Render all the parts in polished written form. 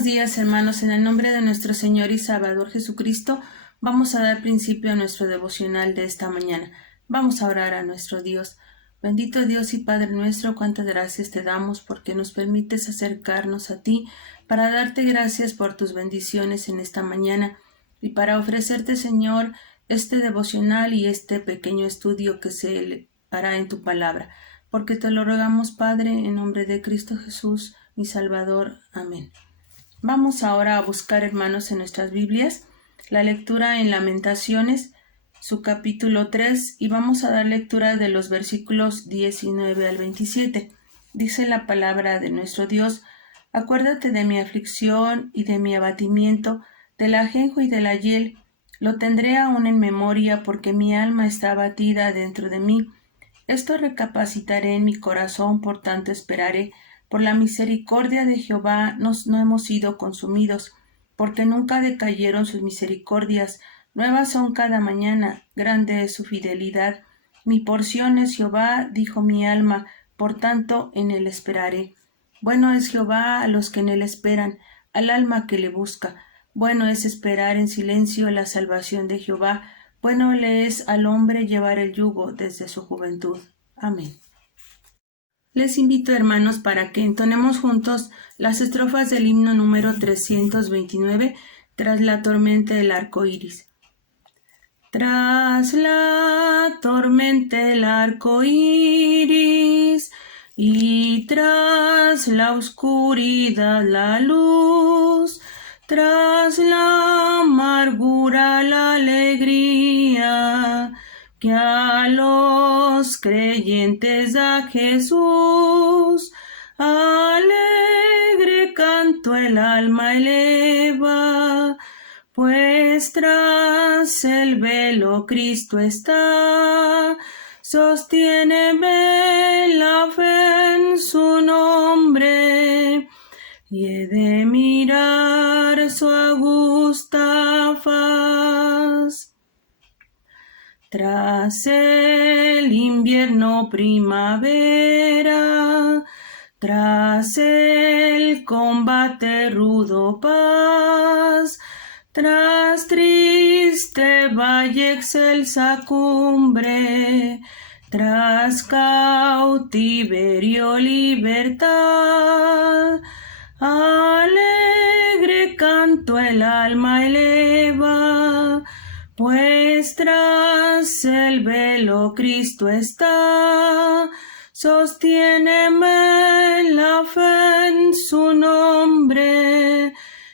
buenos días, hermanos. En el nombre de nuestro Señor y Salvador Jesucristo, vamos a dar principio a nuestro devocional de esta mañana. Vamos a orar a nuestro Dios. Bendito Dios y Padre nuestro, cuántas gracias te damos porque nos permites acercarnos a ti para darte gracias por tus bendiciones en esta mañana y para ofrecerte, Señor, este devocional y este pequeño estudio que se hará en tu palabra. Porque te lo rogamos, Padre, en nombre de Cristo Jesús, mi Salvador. Amén. Vamos ahora a buscar, hermanos, en nuestras Biblias la lectura en Lamentaciones, su capítulo 3, y vamos a dar lectura de los versículos 19 al 27. Dice la palabra de nuestro Dios: Acuérdate de mi aflicción y de mi abatimiento, del ajenjo y de la hiel. Lo tendré aún en memoria, porque mi alma está abatida dentro de mí. Esto recapacitaré en mi corazón, por tanto esperaré. Por la misericordia de Jehová no hemos sido consumidos, porque nunca decayeron sus misericordias. Nuevas son cada mañana, grande es su fidelidad. Mi porción es Jehová, dijo mi alma, por tanto en él esperaré. Bueno es Jehová a los que en él esperan, al alma que le busca. Bueno es esperar en silencio la salvación de Jehová. Bueno le es al hombre llevar el yugo desde su juventud. Amén. Les invito, hermanos, para que entonemos juntos las estrofas del himno número 329, Tras la tormenta del arco iris. Tras la tormenta del arco iris y tras la oscuridad la luz, tras la amargura la alegría, que a los creyentes da Jesús, alegre canto el alma eleva, pues tras el velo Cristo está, sostiéneme la fe en su nombre, y he de mirar su augusta faz. Tras el invierno primavera, tras el combate rudo paz, tras triste valle excelsa cumbre, tras cautiverio libertad, alegre canto el alma eleva, pues tras el velo Cristo está, sostiéneme la fe en su nombre,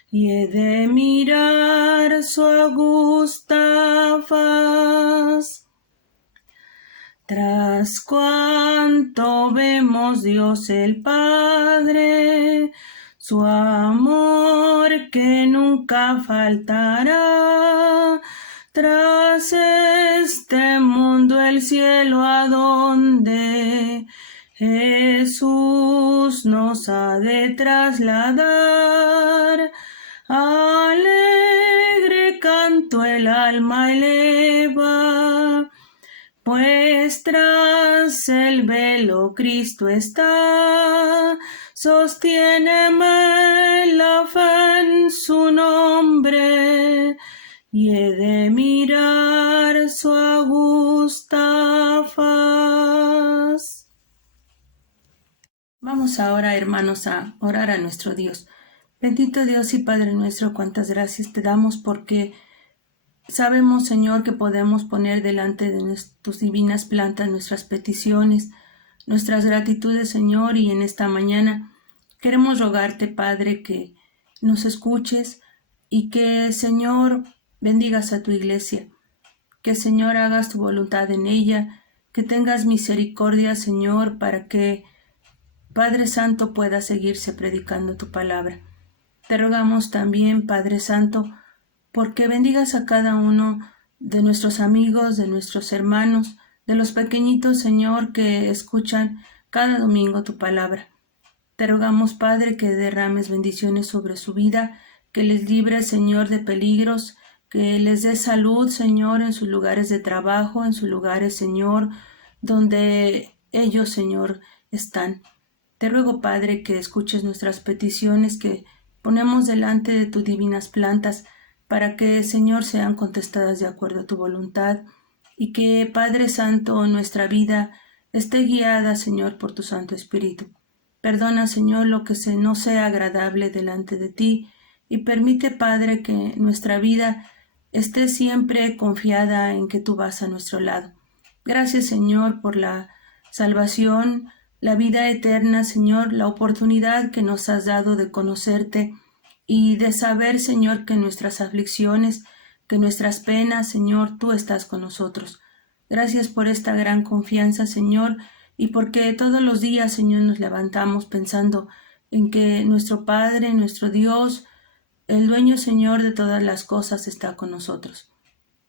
y he de mirar su augusta faz. Tras cuanto vemos Dios el Padre, su amor que nunca faltará, tras este mundo el cielo adonde Jesús nos ha de trasladar, alegre canto el alma eleva, pues tras el velo Cristo está, sostiéneme la fe en su nombre, y he de mirar su augusta faz. Vamos ahora, hermanos, a orar a nuestro Dios. Bendito Dios y Padre nuestro, cuántas gracias te damos porque sabemos, Señor, que podemos poner delante de tus divinas plantas nuestras peticiones, nuestras gratitudes, Señor, y en esta mañana queremos rogarte, Padre, que nos escuches y que, Señor, bendigas a tu iglesia, que, Señor, hagas tu voluntad en ella, que tengas misericordia, Señor, para que, Padre Santo, pueda seguirse predicando tu palabra. Te rogamos también, Padre Santo, porque bendigas a cada uno de nuestros amigos, de nuestros hermanos, de los pequeñitos, Señor, que escuchan cada domingo tu palabra. Te rogamos, Padre, que derrames bendiciones sobre su vida, que les libres, Señor, de peligros, que les dé salud, Señor, en sus lugares de trabajo, en sus lugares, Señor, donde ellos, Señor, están. Te ruego, Padre, que escuches nuestras peticiones, que ponemos delante de tus divinas plantas para que, Señor, sean contestadas de acuerdo a tu voluntad y que, Padre Santo, nuestra vida esté guiada, Señor, por tu Santo Espíritu. Perdona, Señor, lo que no sea agradable delante de ti y permite, Padre, que nuestra vida esté siempre confiada en que tú vas a nuestro lado. Gracias, Señor, por la salvación, la vida eterna, Señor, la oportunidad que nos has dado de conocerte y de saber, Señor, que nuestras aflicciones, que nuestras penas, Señor, tú estás con nosotros. Gracias por esta gran confianza, Señor, y porque todos los días, Señor, nos levantamos pensando en que nuestro Padre, nuestro Dios, el dueño, Señor, de todas las cosas, está con nosotros.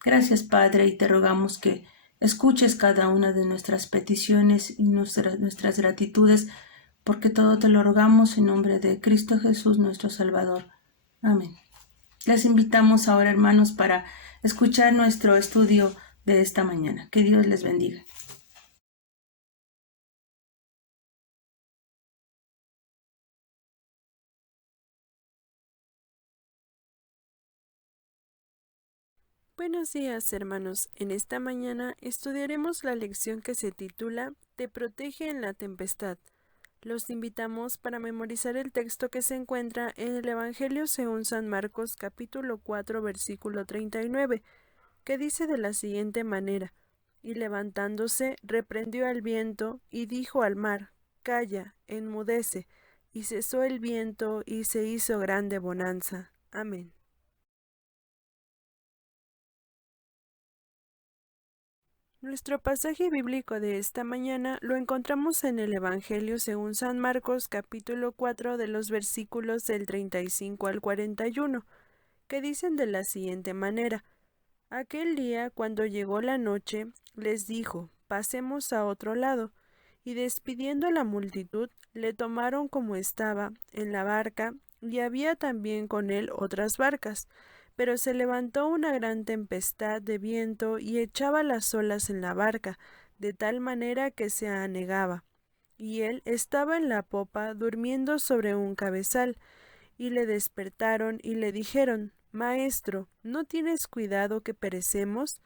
Gracias, Padre, y te rogamos que escuches cada una de nuestras peticiones y nuestras gratitudes, porque todo te lo rogamos en nombre de Cristo Jesús, nuestro Salvador. Amén. Les invitamos ahora, hermanos, para escuchar nuestro estudio de esta mañana. Que Dios les bendiga. Buenos días, hermanos. En esta mañana estudiaremos la lección que se titula Te protege en la tempestad. Los invitamos para memorizar el texto que se encuentra en el Evangelio según San Marcos capítulo 4 versículo 39, que dice de la siguiente manera: Y levantándose, reprendió al viento y dijo al mar: Calla, enmudece. Y cesó el viento y se hizo grande bonanza. Amén. Nuestro pasaje bíblico de esta mañana lo encontramos en el Evangelio según San Marcos capítulo 4 de los versículos del 35 al 41, que dicen de la siguiente manera: Aquel día, cuando llegó la noche, les dijo: Pasemos a otro lado. Y despidiendo la multitud, le tomaron como estaba, en la barca, y había también con él otras barcas. Pero se levantó una gran tempestad de viento y echaba las olas en la barca, de tal manera que se anegaba. Y él estaba en la popa, durmiendo sobre un cabezal. Y le despertaron y le dijeron: Maestro, ¿no tienes cuidado que perecemos?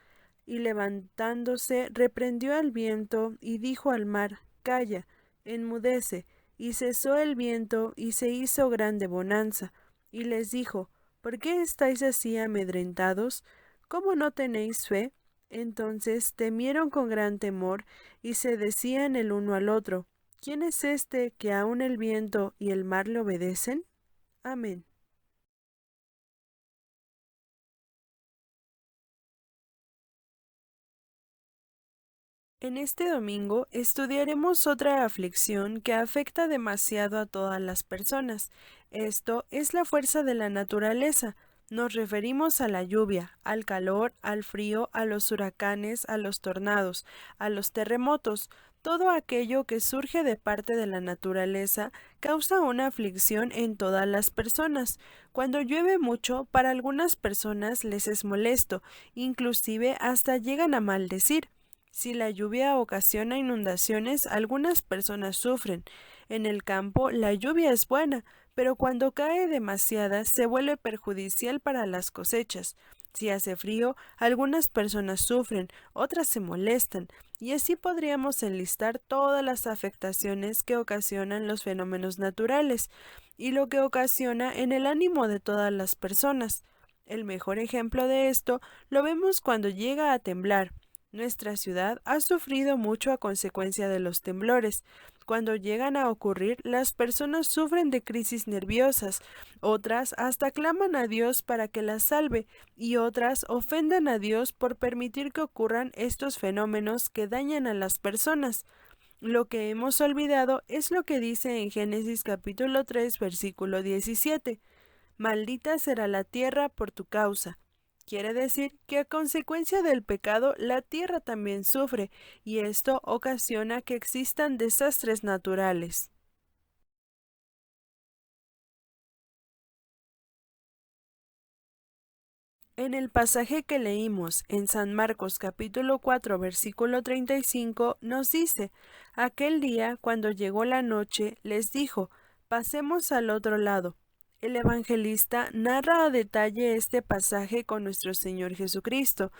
Y levantándose, reprendió al viento y dijo al mar: Calla, enmudece. Y cesó el viento y se hizo grande bonanza. Y les dijo: ¿Por qué estáis así amedrentados? ¿Cómo no tenéis fe? Entonces temieron con gran temor y se decían el uno al otro: ¿Quién es este que aun el viento y el mar le obedecen? Amén. En este domingo estudiaremos otra aflicción que afecta demasiado a todas las personas. Esto es la fuerza de la naturaleza. Nos referimos a la lluvia, al calor, al frío, a los huracanes, a los tornados, a los terremotos. Todo aquello que surge de parte de la naturaleza causa una aflicción en todas las personas. Cuando llueve mucho, para algunas personas les es molesto, inclusive hasta llegan a maldecir. Si la lluvia ocasiona inundaciones, algunas personas sufren. En el campo, la lluvia es buena, pero cuando cae demasiada, se vuelve perjudicial para las cosechas. Si hace frío, algunas personas sufren, otras se molestan, y así podríamos enlistar todas las afectaciones que ocasionan los fenómenos naturales, y lo que ocasiona en el ánimo de todas las personas. El mejor ejemplo de esto lo vemos cuando llega a temblar. Nuestra ciudad ha sufrido mucho a consecuencia de los temblores. Cuando llegan a ocurrir, las personas sufren de crisis nerviosas, otras hasta claman a Dios para que las salve, y otras ofenden a Dios por permitir que ocurran estos fenómenos que dañan a las personas. Lo que hemos olvidado es lo que dice en Génesis capítulo 3 versículo 17: Maldita será la tierra por tu causa. Quiere decir que a consecuencia del pecado la tierra también sufre, y esto ocasiona que existan desastres naturales. En el pasaje que leímos en San Marcos capítulo 4 versículo 35 nos dice: Aquel día, cuando llegó la noche, les dijo: Pasemos al otro lado. El evangelista narra a detalle este pasaje con nuestro Señor Jesucristo.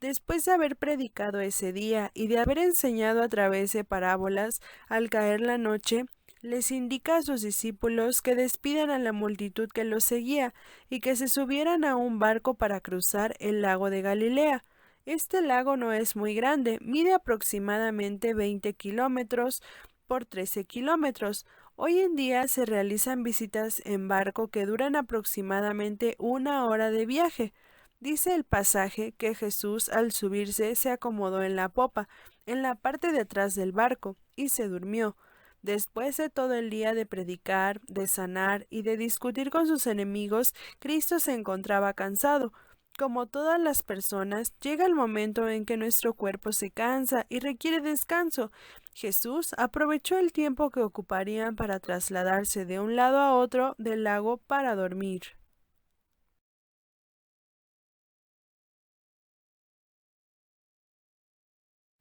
Después de haber predicado ese día y de haber enseñado a través de parábolas, al caer la noche, les indica a sus discípulos que despidan a la multitud que los seguía y que se subieran a un barco para cruzar el lago de Galilea. Este lago no es muy grande, mide aproximadamente 20 kilómetros por 13 kilómetros. Hoy en día se realizan visitas en barco que duran aproximadamente 1 hora de viaje. Dice el pasaje que Jesús al subirse se acomodó en la popa, en la parte de atrás del barco, y se durmió. Después de todo el día de predicar, de sanar y de discutir con sus enemigos, Cristo se encontraba cansado. Como todas las personas, llega el momento en que nuestro cuerpo se cansa y requiere descanso. Jesús aprovechó el tiempo que ocuparían para trasladarse de un lado a otro del lago para dormir.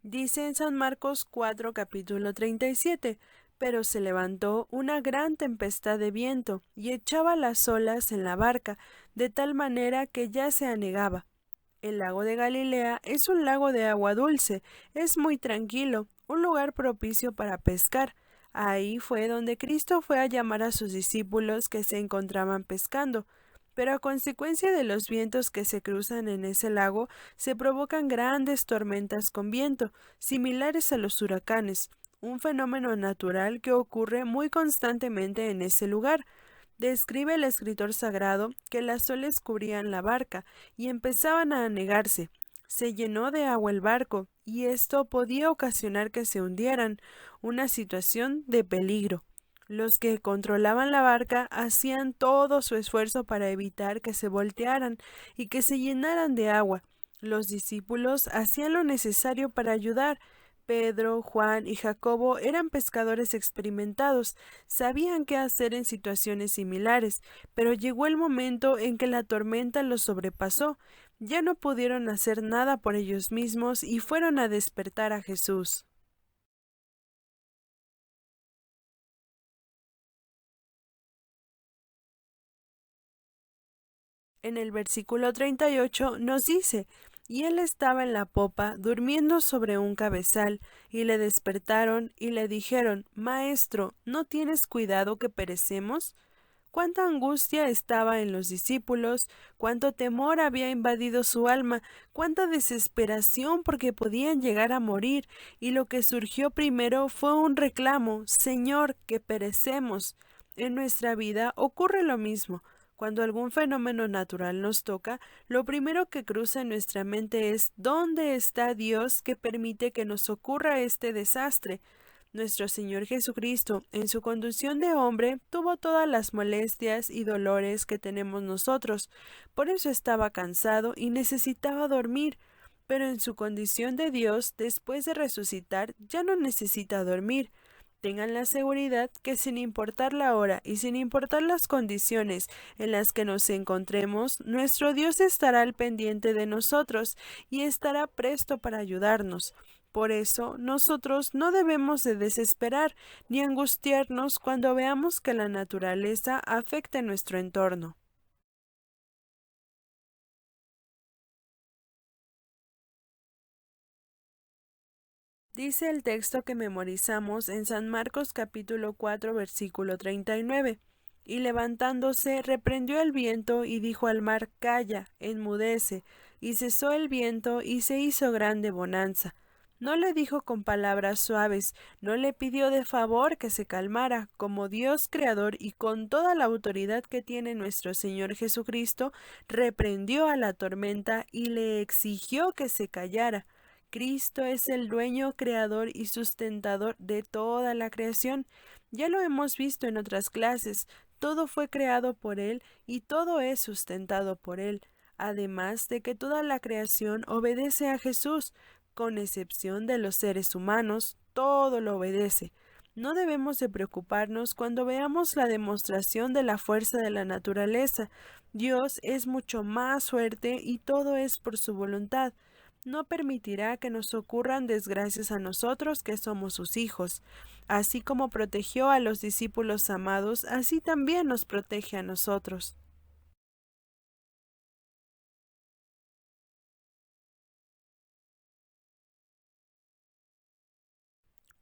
Dice en San Marcos 4, capítulo 37, pero se levantó una gran tempestad de viento y echaba las olas en la barca, de tal manera que ya se anegaba. El lago de Galilea es un lago de agua dulce, es muy tranquilo, un lugar propicio para pescar. Ahí fue donde Cristo fue a llamar a sus discípulos que se encontraban pescando. Pero a consecuencia de los vientos que se cruzan en ese lago, se provocan grandes tormentas con viento, similares a los huracanes, un fenómeno natural que ocurre muy constantemente en ese lugar. Describe el escritor sagrado que las olas cubrían la barca y empezaban a anegarse. Se llenó de agua el barco, y esto podía ocasionar que se hundieran, una situación de peligro. Los que controlaban la barca hacían todo su esfuerzo para evitar que se voltearan y que se llenaran de agua. Los discípulos hacían lo necesario para ayudar. Pedro, Juan y Jacobo eran pescadores experimentados, sabían qué hacer en situaciones similares, pero llegó el momento en que la tormenta los sobrepasó. Ya no pudieron hacer nada por ellos mismos y fueron a despertar a Jesús. En el versículo 38 nos dice: y él estaba en la popa, durmiendo sobre un cabezal, y le despertaron y le dijeron: Maestro, ¿no tienes cuidado que perecemos? Cuánta angustia estaba en los discípulos, cuánto temor había invadido su alma, cuánta desesperación porque podían llegar a morir, y lo que surgió primero fue un reclamo: Señor, que perecemos. En nuestra vida ocurre lo mismo. Cuando algún fenómeno natural nos toca, lo primero que cruza en nuestra mente es: ¿dónde está Dios que permite que nos ocurra este desastre? Nuestro Señor Jesucristo, en su condición de hombre, tuvo todas las molestias y dolores que tenemos nosotros. Por eso estaba cansado y necesitaba dormir. Pero en su condición de Dios, después de resucitar, ya no necesita dormir. Tengan la seguridad que sin importar la hora y sin importar las condiciones en las que nos encontremos, nuestro Dios estará al pendiente de nosotros y estará presto para ayudarnos. Por eso, nosotros no debemos de desesperar ni angustiarnos cuando veamos que la naturaleza afecta nuestro entorno. Dice el texto que memorizamos en San Marcos capítulo 4 versículo 39. Y levantándose, reprendió el viento y dijo al mar: Calla, enmudece. Y cesó el viento y se hizo grande bonanza. No le dijo con palabras suaves, no le pidió de favor que se calmara. Como Dios creador y con toda la autoridad que tiene nuestro Señor Jesucristo, reprendió a la tormenta y le exigió que se callara. Cristo es el dueño, creador y sustentador de toda la creación. Ya lo hemos visto en otras clases, todo fue creado por Él y todo es sustentado por Él, además de que toda la creación obedece a Jesús, con excepción de los seres humanos, todo lo obedece. No debemos de preocuparnos cuando veamos la demostración de la fuerza de la naturaleza. Dios es mucho más fuerte y todo es por su voluntad. no permitirá que nos ocurran desgracias a nosotros que somos sus hijos. Así como protegió a los discípulos amados, así también nos protege a nosotros.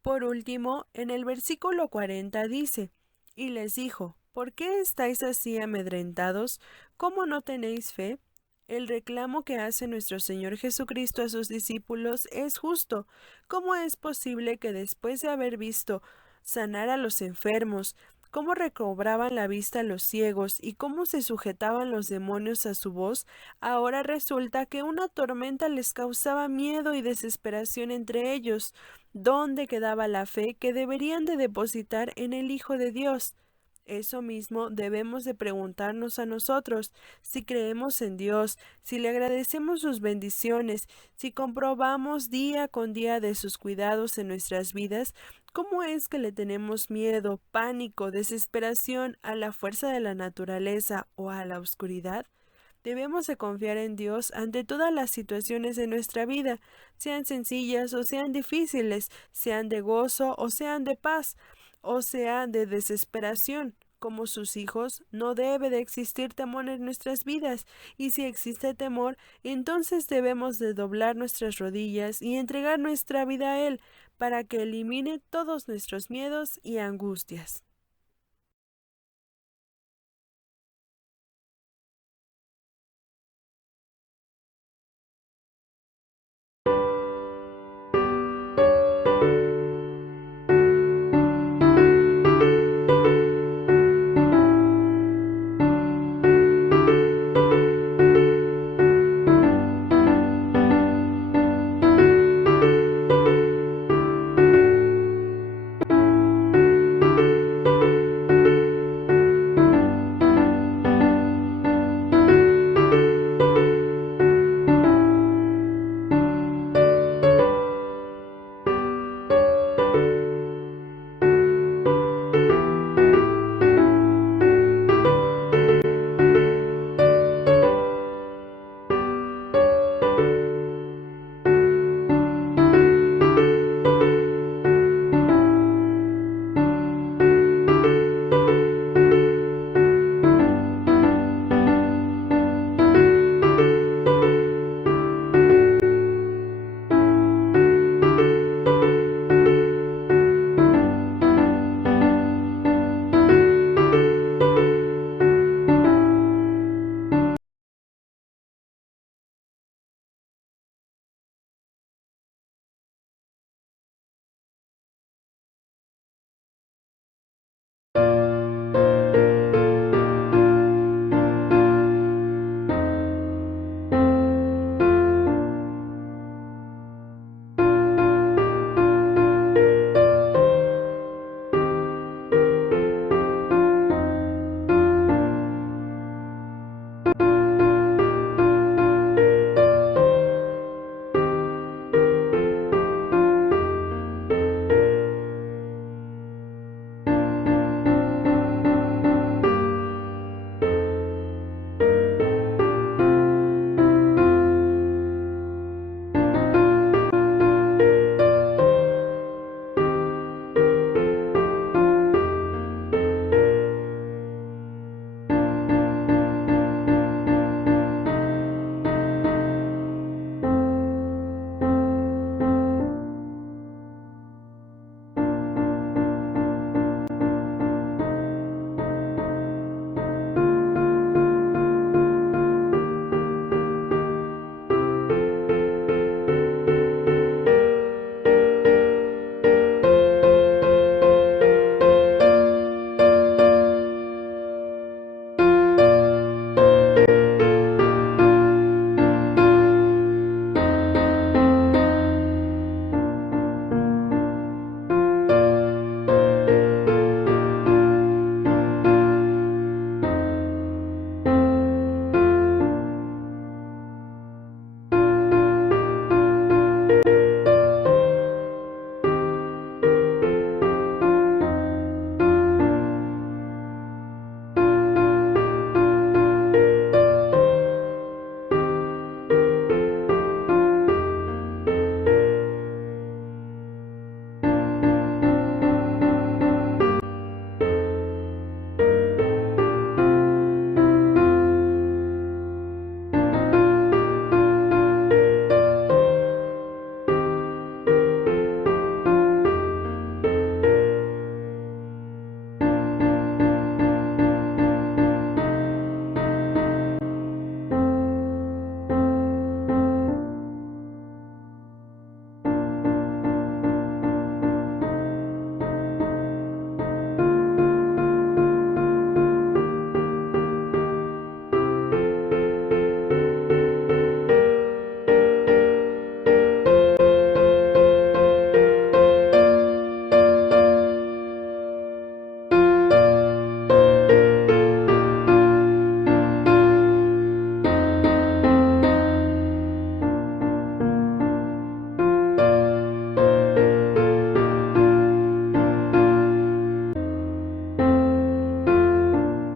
Por último, en el versículo 40 dice, y les dijo, ¿por qué estáis así amedrentados? ¿Cómo no tenéis fe? El reclamo que hace nuestro Señor Jesucristo a sus discípulos es justo. ¿Cómo es posible que después de haber visto sanar a los enfermos, cómo recobraban la vista los ciegos y cómo se sujetaban los demonios a su voz, ahora resulta que una tormenta les causaba miedo y desesperación entre ellos? ¿Dónde quedaba la fe que deberían de depositar en el Hijo de Dios? Eso mismo debemos de preguntarnos a nosotros, si creemos en Dios, si le agradecemos sus bendiciones, si comprobamos día con día de sus cuidados en nuestras vidas, ¿cómo es que le tenemos miedo, pánico, desesperación a la fuerza de la naturaleza o a la oscuridad? Debemos de confiar en Dios ante todas las situaciones de nuestra vida, sean sencillas o sean difíciles, sean de gozo o sean de paz, o sean de desesperación. Como sus hijos, no debe de existir temor en nuestras vidas, y si existe temor, entonces debemos de doblar nuestras rodillas y entregar nuestra vida a Él, para que elimine todos nuestros miedos y angustias.